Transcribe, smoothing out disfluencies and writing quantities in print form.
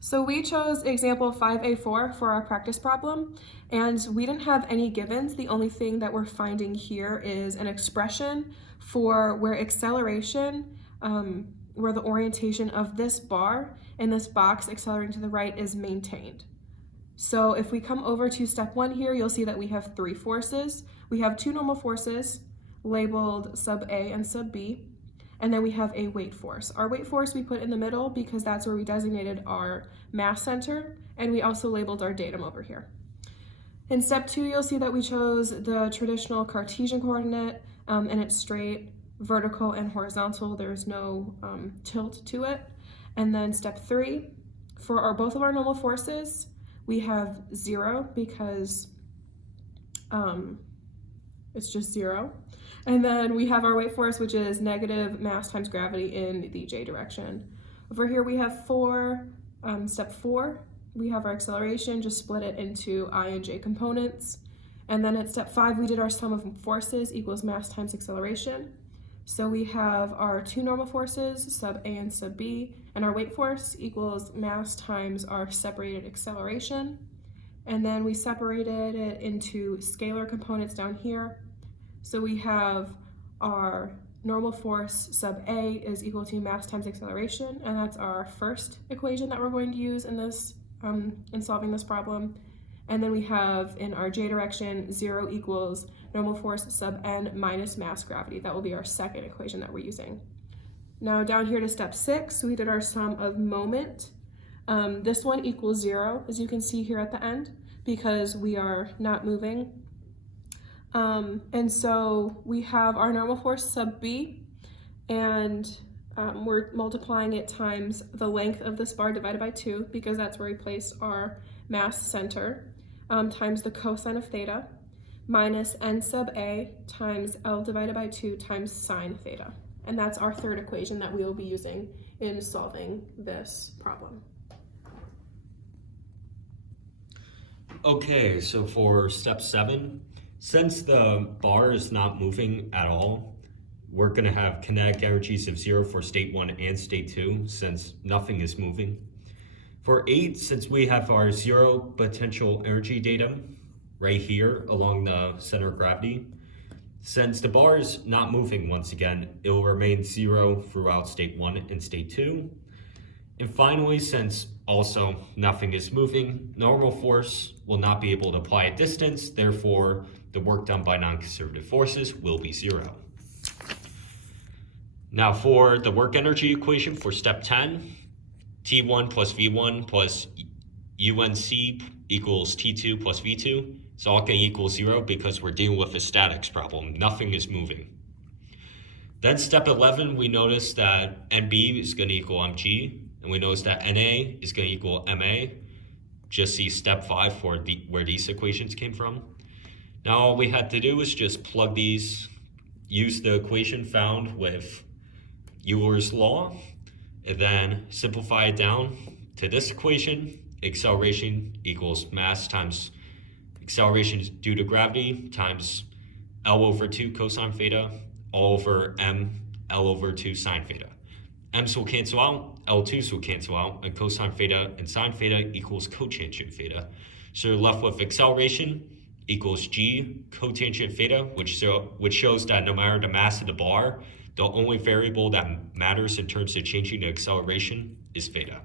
So we chose example 5A4 for our practice problem, and we didn't have any givens. The only thing that we're finding here is an expression for where acceleration, where the orientation of this bar in this box accelerating to the right is maintained. So if we come over to step 1 here, you'll see that we have 3 forces. We have 2 normal forces labeled sub A and sub B. And then we have a weight force. Our weight force we put in the middle because that's where we designated our mass center, and we also labeled our datum over here. In step 2, you'll see that we chose the traditional Cartesian coordinate, and it's straight, vertical, and horizontal. There's no tilt to it. And then step 3, for both of our normal forces, we have 0 because it's just 0. And then we have our weight force, which is negative mass times gravity in the j direction. Over here we have step 4, we have our acceleration, just split it into I and j components. And then at step 5, we did our sum of forces equals mass times acceleration. So we have our 2 normal forces, sub A and sub B, and our weight force equals mass times our separated acceleration. And then we separated it into scalar components down here. So we have our normal force sub A is equal to mass times acceleration, and that's our first equation that we're going to use in this in solving this problem. And then we have in our j direction 0 equals normal force sub n minus mass gravity. That will be our second equation that we're using. Now down here to step 6, we did our sum of moment. This one equals 0, as you can see here at the end, because we are not moving. And so we have our normal force sub B, and we're multiplying it times the length of this bar divided by 2, because that's where we place our mass center, times the cosine of theta, minus n sub A times L divided by 2 times sine theta. And that's our third equation that we will be using in solving this problem. Okay, so for step 7, since the bar is not moving at all, we're going to have kinetic energies of 0 for state 1 and state 2, since nothing is moving. For 8, since we have our 0 potential energy datum right here along the center of gravity, since the bar is not moving once again, it will remain 0 throughout state 1 and state 2. And finally, since also nothing is moving, normal force will not be able to apply a distance, therefore the work done by non-conservative forces will be 0. Now for the work energy equation for step 10, T1 plus V1 plus UNC equals T2 plus V2. It's all going to equal 0 because we're dealing with a statics problem. Nothing is moving. Then step 11, we notice that NB is going to equal mg, and we notice that NA is going to equal MA. Just see step 5 for where these equations came from. Now all we had to do was just plug these, use the equation found with Euler's law, and then simplify it down to this equation. Acceleration equals mass times acceleration due to gravity times L over 2 cosine theta all over m L over 2 sine theta. M's will cancel out, L2's will cancel out, and cosine theta and sine theta equals cotangent theta. So you're left with acceleration equals g cotangent theta, which shows that no matter the mass of the bar, the only variable that matters in terms of changing the acceleration is theta.